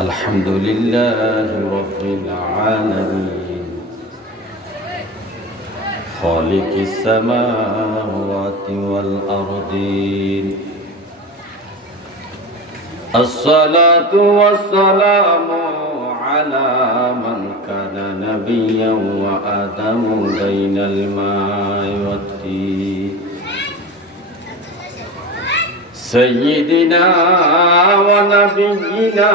الحمد لله رب العالمين خالق السماوات والأرضين الصلاة والسلام على من كان نبيا وآدم بين الماء والطين سيدنا ونبينا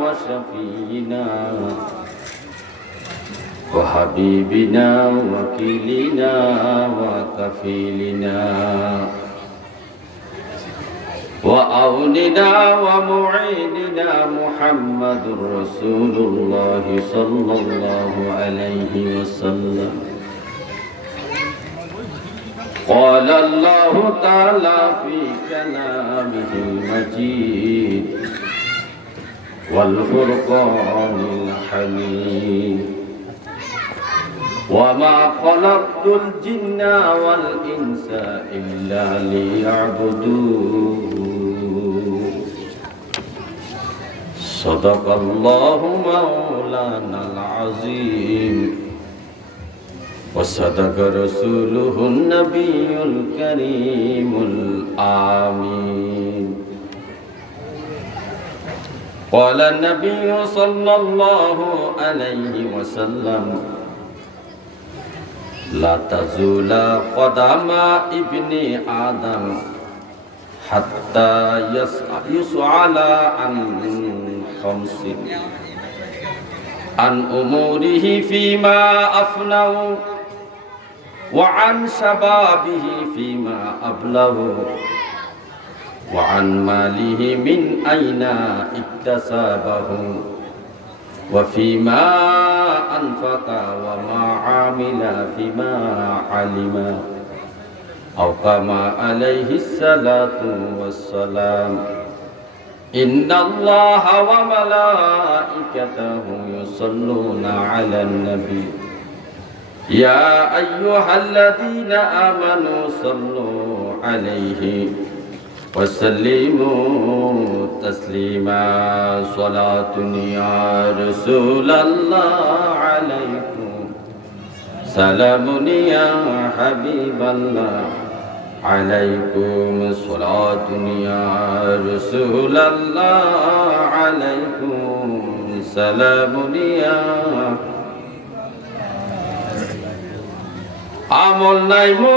وشفينا وحبيبنا وكيلنا وكفيلنا وأولنا ومعيننا محمد رسول الله صلى الله عليه وسلم قال الله تعالى في كلامه المجيد والفرقان الحميد وما خلقت الجن والإنس إلا ليعبدون صدق الله مولانا العظيم وصدق رسوله النبي الكريم الآمين قال النبي صلى الله عليه وسلم لا تزول قدم ابن آدم حتى يسأل عن خمس عن أموره فيما أفنوا وعن شبابه فيما أبلغوا وعن ماله من أين اكتسبه وفيما أنفق وما عامل فيما علم أو كما عليه الصلاة والسلام إن الله وملائكته يصلون على النبي يا أيها الذين آمنوا صلوا عليه وسلموا تسليما صلاة يا رسول الله عليكم سلام يا حبيب الله عليكم صلاة يا رسول الله عليكم سلام يا আমল নাই মোর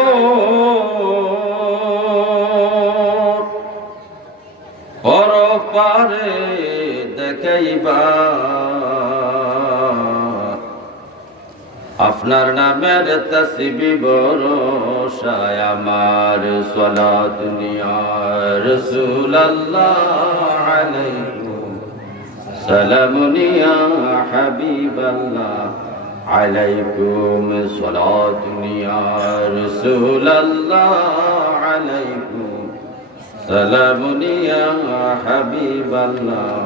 পরপারে দেখাইবা আপনার নামের তাসবিহ বরসায় আমার সালাত দুনিয়া রাসূলুল্লাহ আলাইকুম সালামুন ইয়া হাবিবাল্লাহ عليكم صلاة يا رسول الله عليكم سلام يا حبيب الله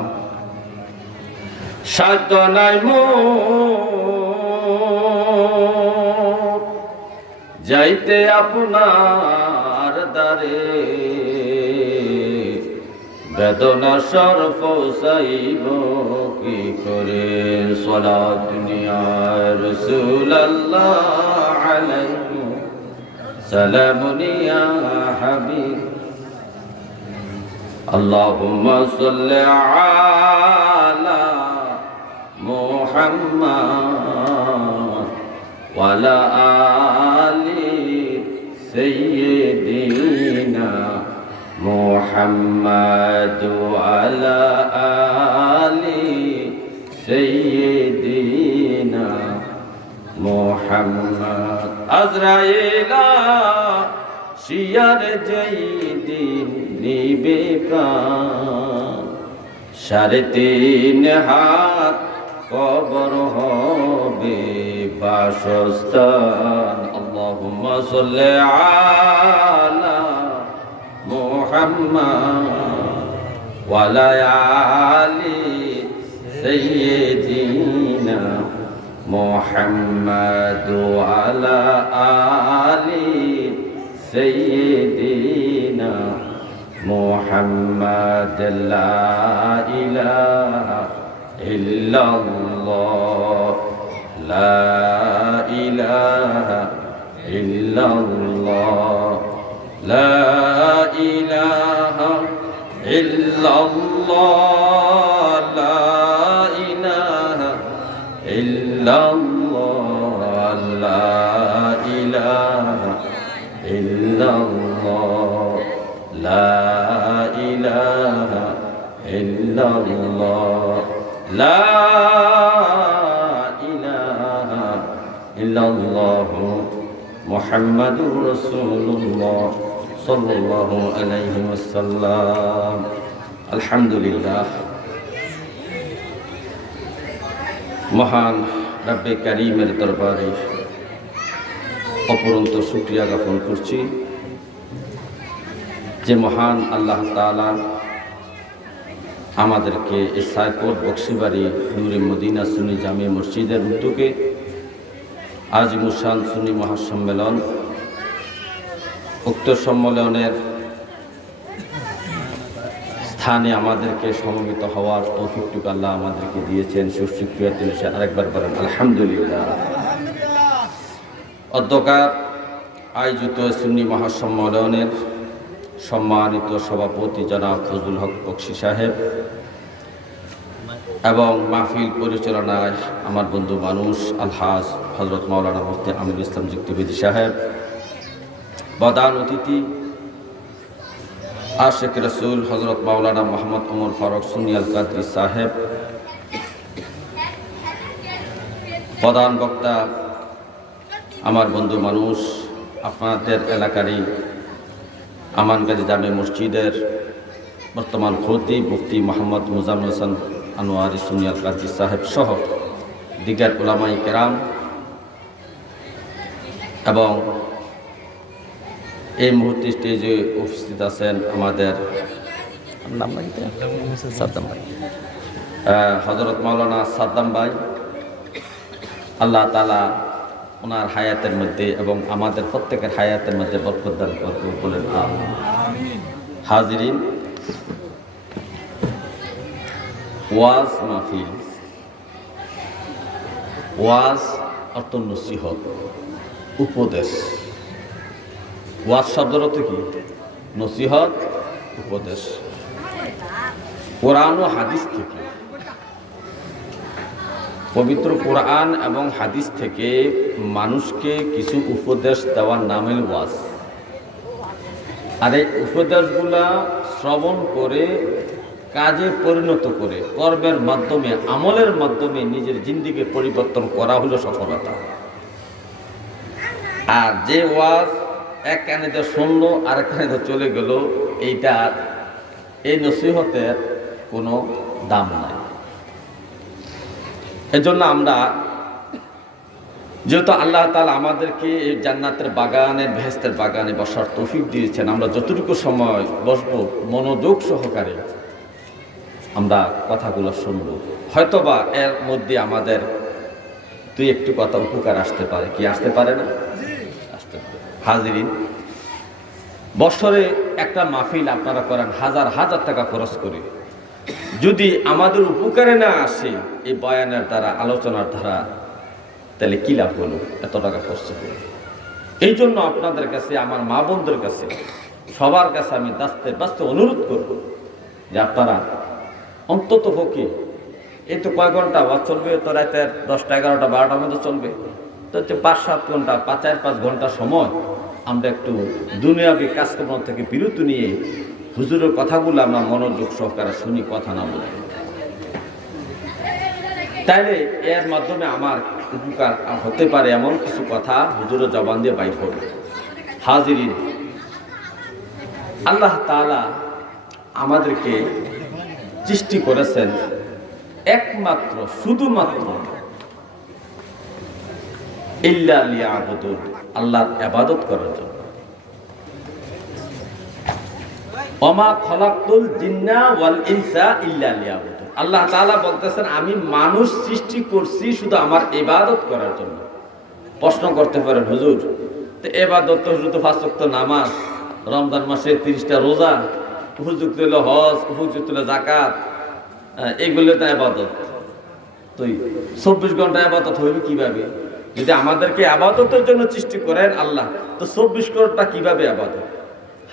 সাধ্য নাই মোর যাইতে আপনার দ্বারে বেদনা সরফ সাইব কি করে সালাত দুনিয়া রাসূলুল্লাহ আলাইকুম সালামুন ইয়া হাবিব আল্লাহুম্মা সাল্লি আলা মুহাম্মাদ ওয়া আলা আলি সাইয়্যিদিনা محمد وعلى آل سيدنا محمد أزرائيل শিয়ার যেই দিন নিবে প্রাণ 3.5 হাত কবর হবে বাসস্থান আল্লাহুম্মা সাল্লি আলা মুহাম্মাদ ওয়া আলা আলি সাইয়্যিদিনা মুহাম্মাদ ওয়া আলা আলি সাইয়্যিদিনা মুহাম্মাদ লা ইলাহা ইল্লাল্লাহ লা ইলাহা ইল্লাল্লাহ লা ইলাহা ইল্লাল্লাহ লা ইলাহা ইল্লাল্লাহ লা ইলাহা ইল্লাল্লাহ লা ইলাহা ইল্লাল্লাহ লা ইলাহা ইল্লাল্লাহ মুহাম্মাদুর রাসূলুল্লাহ সাল্লাল্লাহু আলাইহি ওয়াসাল্লাম। আলহামদুলিল্লাহ, মহান রব্বে কারীমের দরবারে অপরন্ত শুকরিয়া জ্ঞাপন করছি যে মহান আল্লাহ তাআলা আমাদেরকে এই সাইকোট বক্সিবাড়ি নূরে মদিনা সুন্নি জামিয়া মসজিদের উদ্যোগে আজ মুসান সুন্নি মহাসম্মেলন, উক্ত সম্মেলনের স্থানে আমাদেরকে সমবেত হওয়ার তৌফিকটুকু আল্লাহ আমাদেরকে দিয়েছেন। সুশিক্ষিত তিনি আরেকবার বলেন আলহামদুলিল্লাহ। অধ্যকার আয়োজিত সুন্নি মহাসম্মেলনের সম্মানিত সভাপতি জনাব ফজলুল হক বক্সী সাহেব এবং মাহফিল পরিচালনায় আমার বন্ধু মানুষ আলহাজ হযরত মাওলানা মুফতি আমিনুল ইসলাম যুক্তিবিদ সাহেব, প্রধান অতিথি আশিক রাসূল হযরত মাওলানা মোহাম্মদ ওমর ফারুক সুন্নি আল কাদরি সাহেব, প্রধান বক্তা আমার বন্ধু মানুষ আপনাদের এলাকারই আমানগাজী জামে মসজিদের বর্তমান খতিব মুফতি মোহাম্মদ মুজাম্মিল হাসান আনোয়ারি সুন্নি আল কাদরি সাহেব সহ দিগার উলামায়ে কেরাম এবং এই মুহূর্তে স্টেজে উপস্থিত আছেন আমাদের সাদ্দাম ভাই, হযরত মাওলানা সাদ্দাম ভাই, আল্লাহ তাআলা ওনার হায়াতের মধ্যে এবং আমাদের প্রত্যেকের হায়াতের মধ্যে বরকত দান করুন বলেন আমিন। হাজিরিন, ওয়াজ মাহফিল, ওয়াজ অর্থ নসিহত, উপদেশ। ওয়াজ শব্দের অর্থ কি? নসিহত, উপদেশ। কোরআন ও হাদিস থেকে, পবিত্র কোরআন এবং হাদিস থেকে মানুষকে কিছু উপদেশ দেওয়ার নামে ওয়াজ। আর এই উপদেশগুলা শ্রবণ করে কাজে পরিণত করে কর্মের মাধ্যমে, আমলের মাধ্যমে নিজের জিন্দেগি পরিবর্তন করা হলো সফলতা। আর যে ওয়াজ এক কানে তো শুনলো আর এক কানে তো চলে গেল, এইটার এই নসিহতের কোনো দাম নাই। এজন্য আমরা, যেহেতু আল্লাহ তাআলা আমাদেরকে এই জান্নাতের বাগানের বেহেশতের বাগানে বসার তৌফিক দিয়েছেন, আমরা যতটুকু সময় বসবো মনোযোগ সহকারে আমরা কথাগুলো শুনবো। হয়তোবা এর মধ্যে আমাদের দুই একটু কথা উপকার আসতে পারে, কি আসতে পারে না? আসতে পারে। হাজিরিন, বছরে একটা মাহফিল আপনারা করেন হাজার হাজার টাকা খরচ করে, যদি আমাদের উপকারে না আসে এই বয়ানের দ্বারা, আলোচনার দ্বারা, তাহলে কি লাভ হলো এত টাকা খরচ করে? এই জন্য আপনাদের কাছে, আমার মা বোনদের কাছে, সবার কাছে আমি বাস্তে অনুরোধ করব যে আপনারা অন্তত পক্ষে এই তো কয় ঘন্টা ওয়াজ চলবে, তো রাতের 10টা 11টা 12টার মধ্যে চলবে, তো হচ্ছে 5-7 ঘন্টা, 4-5 ঘন্টা সময় আমরা একটু দুনিয়াবী কাজকর্ম থেকে বিরত নিয়ে হুজুরের কথাগুলো আমরা মনোযোগ সহকারে শুনি, কথা না বলি, তাইলে এর মাধ্যমে আমার উপকার হতে পারে এমন কিছু কথা হুজুরের জবান দিয়ে বাইর হবে। হাজিরিন, আল্লাহ তাআলা আমাদেরকে সৃষ্টি করেছেন একমাত্র, শুধুমাত্র ইল্লা লিয়াবুদুন, আল্লাহর ইবাদত করার জন্য। ওমা খলাকতুল জিন্না ওয়াল ইনসা ইল্লা লিয়াবুদুন, আল্লাহ তাআলা বলতেছেন আমি মানুষ সৃষ্টি করছি শুধু আমার ইবাদত করার জন্য। প্রশ্ন করতে পারেন হুজুর, তো ইবাদত তো শুধু 5 ওয়াক্ত নামাজ, রমজান মাসে 30টা রোজা, উপযুক্ত হলো হজ, উপযুক্ত হলো যাকাত, এগুলো তো ইবাদত। তো 24 ঘন্টা আবাদত হইবে কিভাবে? যদি আমাদেরকে আবাদতের জন্য সৃষ্টি করেন আল্লাহ, তো 24 ঘন্টা কিভাবে আবাদত?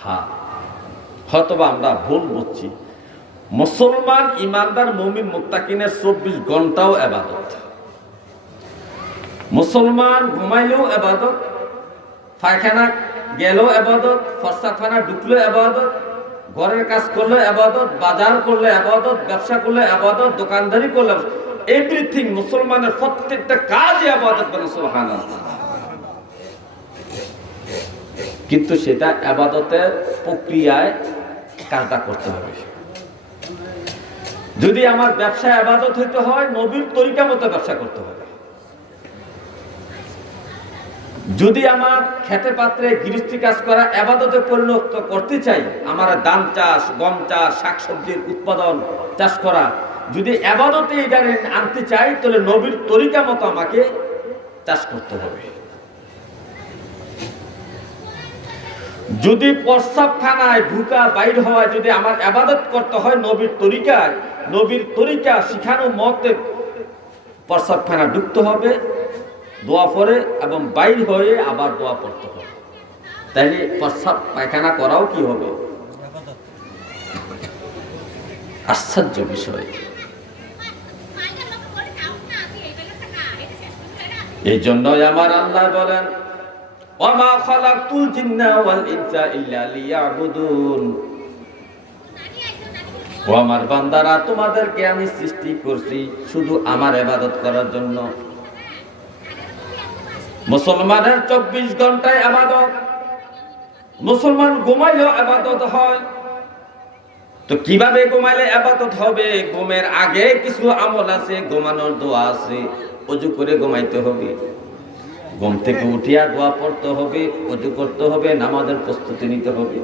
হ্যাঁ, হয়তোবা আমরা ভুল বুঝছি। মুসলমান ইমানদার মুমিন মুত্তাকিনের 24 ঘন্টাও আবাদত। মুসলমান ঘুমাইলেও আবাদত, পায়খানা গেলেও আবাদত, ফরসাখানা ঢুকলেও আবাদত, ঘরের কাজ করলে আবাদত, বাজার করলে আবাদত, ব্যবসা করলে আবাদত, দোকানদারি করলে, এভরিথিং মুসলমানের প্রত্যেকটা কাজই আবাদত বলে সুবহানাল্লাহ। কিন্তু সেটা আবাদতের প্রক্রিয়ায় কাজটা করতে হবে। যদি আমার ব্যবসায় আবাদত হইতে হয়, নবীর তরিকা মতো ব্যবসা করতে হবে। যদি আমার খেতে পাত্রে গৃহস্থী কাজ করা আবাদতে পরিণত করতে চাই, আমার ধান চাষ, গম চাষ, শাকসবজির উৎপাদন চাষ করা যদি আবাদতে এটারে আনতে চাই, তাহলে নবীর তরিকা মতো আমাকে চাষ করতে হবে। যদি প্রস্রাবখানায় ঢুকা বাইর হওয়ায় যদি আমার আবাদত করতে হয় নবীর তরিকায়, নবীর তরিকা শিখানো মতে প্রস্রাবখানা ঢুকতে হবে, দোয়া পড়ে এবং বাইর হয়ে আবার দোয়া পড়তে হবে। তাইলে প্রস্রাব পায়খানা করাও কি হবে? আশ্চর্য বিষয়। এই জন্যই আমার আল্লাহ বলেন, ওয়ামা খালাকতুল জিন্না ওয়াল ইনসা ইল্লা লিয়াবুদুন। ও আমার বান্দারা, তোমাদেরকে আমি সৃষ্টি করছি শুধু আমার ইবাদত করার জন্য। মুসলমানের 24 ঘন্টায় ইবাদত। মুসলমান ঘুমাইলেও ইবাদত হয়। তো কিভাবে ঘুমাইলে ইবাদত হবে? ঘুমের আগে কিছু আমল আছে, ঘুমানোর দোয়া আছে। ওযু করে ঘুমাইতে হবে, ঘুম থেকে উঠিয়া দোয়া পড়তে হবে, ওযু করতে হবে, নামাজের প্রস্তুতি নিতে হবে।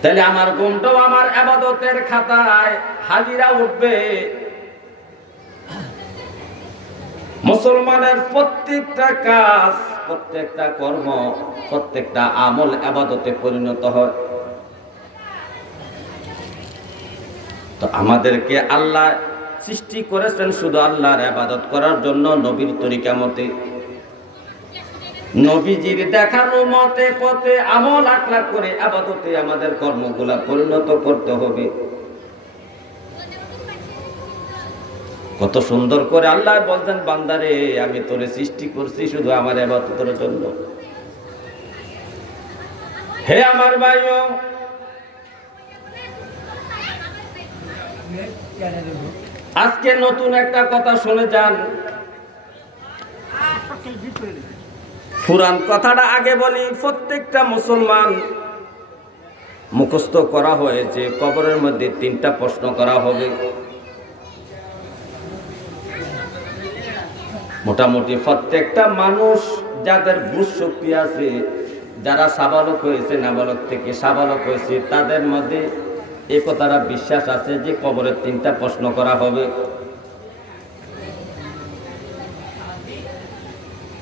তাহলে আমার ঘুমটাও আমার ইবাদতের খাতায় হাজিরা উঠবে। মুসলমানের প্রত্যেকটা কাজ, প্রত্যেকটা কর্ম, প্রত্যেকটা আমল ইবাদতে পরিণত হয়। তো আমাদেরকে আল্লাহ সৃষ্টি করেছেন শুধু আল্লাহর ইবাদত করার জন্য, নবীর তরিকা মতে, নবীজির দেখানো মতে পথে আমল আখলাক করে ইবাদতে আমাদের কর্মগুলা পরিণত করতে হবে। কত সুন্দর করে আল্লাহ বলতেন, বান্দারে আমি তোরে সৃষ্টি করছি শুধু আমার ইবাদতের জন্য। হে আমার ভাইও, আজকে নতুন একটা কথা শুনে যান। পুরান কথাটা আগে বলি। প্রত্যেকটা মুসলমান মুখস্থ করা হয়েছে, কবরের মধ্যে 3টা প্রশ্ন করা হবে। মোটামুটি প্রত্যেকটা মানুষ যাদের বুঝ শক্তি আছে, যারা সাবালক হয়েছে, নাবালক থেকে সাবালক হয়েছে, তাদের মধ্যে এই কথাটা বিশ্বাস আছে যে কবরের 3টা প্রশ্ন করা হবে।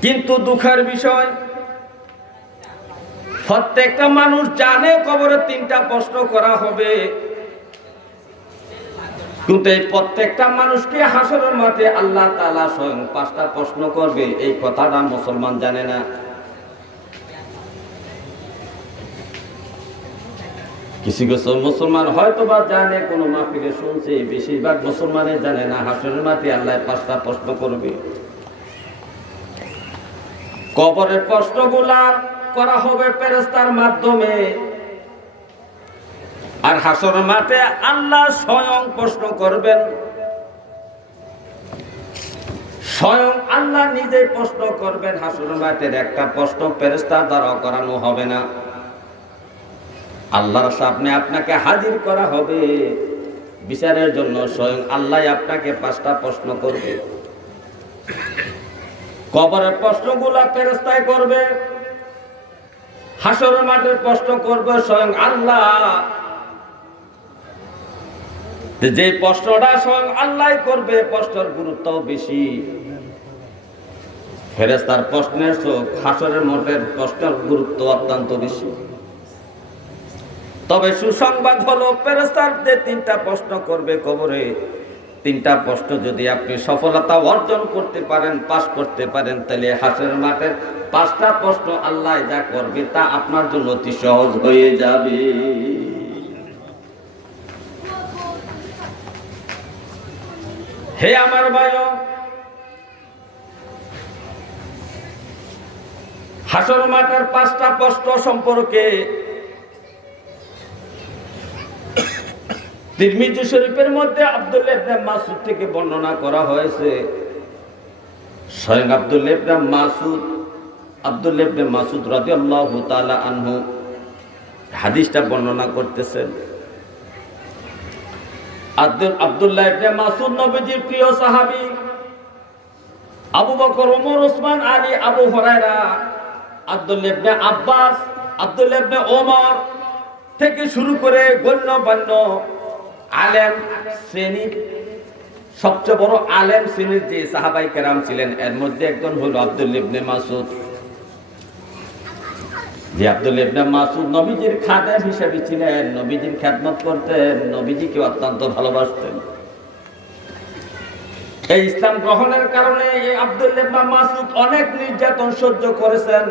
কিন্তু দুঃখের বিষয়, প্রত্যেকটা মানুষ জানে কবরের 3টা প্রশ্ন করা হবে, কিন্তু এই প্রত্যেকটা মানুষকে হাসরের মাঠে আল্লাহ তাআলা স্বয়ং 5টা প্রশ্ন করবে, এই কথাটা মুসলমান জানে না। কিছু কিছু মুসলমান হয়তো বা জানে, কোনো মাহফিলে শুনছে, বেশিরভাগ মুসলমানে জানে না হাসরের মাঠে আল্লাহ 5টা প্রশ্ন করবে। কবরের প্রশ্নগুলা করা হবে ফেরেশতার মাধ্যমে, আর হাসরের মাঠে আল্লাহ স্বয়ং প্রশ্ন করবেন। স্বয়ং আল্লাহ নিজে প্রশ্ন করবেন। হাসরের মাঠের একটা প্রশ্ন ফেরেশতার দ্বারা করানো হবে না, আল্লাহর সামনে আপনাকে হাজির করা হবে বিচারের জন্য। স্বয়ং আল্লাহ আপনাকে 5টা প্রশ্ন করবে। কবরের প্রশ্নগুলা ফেরেশতাই করবে, হাসরের মাঠের প্রশ্ন করবে স্বয়ং আল্লাহ। যে প্রশ্নটা স্বয়ং আল্লাহ করবে, প্রশ্নের গুরুত্ব বেশি। ফেরেশতার প্রশ্নের চোখ হাসরের মাঠের প্রশ্নের গুরুত্ব অত্যন্ত বেশি। তবে সুসংবাদ হলো, ফেরেশতার যে 3টা প্রশ্ন করবে কবরে, তিনটা প্রশ্ন যদি আপনি সফলতা অর্জন করতে পারেন, পাস করতে পারেন, তাহলে হাসরের মাঠের 5টা প্রশ্ন আল্লাহ যা করবে তা আপনার জন্য অতি সহজ হয়ে যাবে। হে আমার ভাইও, হাসর মাঠের 5টা প্রশ্ন সম্পর্কে তিরমিজি শরীফের মধ্যে আব্দুল্লাহ ইবনে মাসউদ থেকে বর্ণনা করা হয়েছে। স্বয়ং আব্দুল্লাহ ইবনে মাসউদ রাদিয়াল্লাহু তাআলা আনহু হাদিসটা বর্ণনা করতেছেন। আব্দুল্লাহ ইবনে মাসউদ নবীজির প্রিয় সাহাবী। আবু বকর, ওমর, ওসমান, আলী, আবু হুরায়রা, আব্দুল্লাহ ইবনে আব্বাস, আব্দুল্লাহ ইবনে ওমর থেকে শুরু করে গণ্যমান্য আলেম শ্রেণীর সবচেয়ে বড় আলেম শ্রেণীর যে সাহাবাই কেরাম ছিলেন, এর মধ্যে একজন হলো আব্দুল্লাহ ইবনে মাসউদ। যে আব্দুল্লাহ ইবনে মাসউদ নবীজির খাদেম হিসেবে ছিলেন, নবীজির খেদমত করতেন, নবীজিকে অত্যন্ত ভালোবাসতেন। এই ইসলাম গ্রহণের কারণে এই আব্দুল্লাহ ইবনে মাসউদ অনেক নির্যাতন সহ্য করেছেন।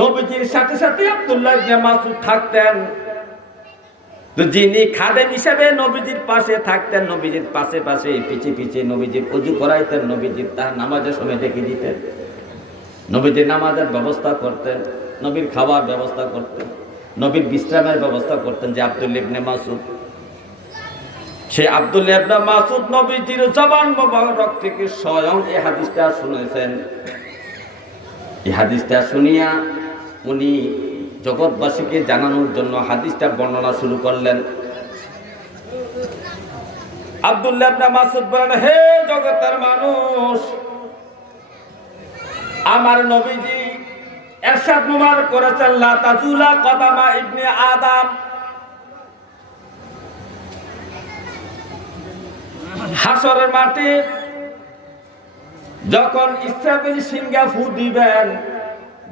নবীজির সাথে সাথে আব্দুল্লাহ ইবনে মাসউদ থাকতেন। তো যিনি খাদেম হিসেবে নবীজির পাশে থাকতেন, নবীজির পাশে পাশে পিছে পিছে নবীজির ওযু করাইতেন, নবীজির তার নামাজের সময় ডেকে দিতেন, নবীজির নামাজের ব্যবস্থা করতেন, নবীর খাবার ব্যবস্থা করতেন, নবীর বিশ্রামের ব্যবস্থা করতেন। যে আব্দুল্লাহ ইবনে মাসউদ, সে আব্দুল্লাহ ইবনে মাসউদ নবীজির জবান মোবারক থেকে স্বয়ং এই হাদিসটা শুনেছেন। এই হাদিসটা শুনিয়া উনি জগৎবাসীকে জানানোর জন্য হাদিসটা বর্ণনা শুরু করলেন। আব্দুল্লাহ ইবনে মাসউদ বলেন, হে জগতের মানুষ, আমার নবীজি ইরশাদ মুবারক করেছেন, লা তাজুলা কদামা ইবনে আদম। হাসরের মাঠে যখন ইসরাফিল সিংহা ফু দিবেন,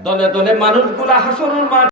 দলে দলে মানুষগুলা হাসরের মাঠে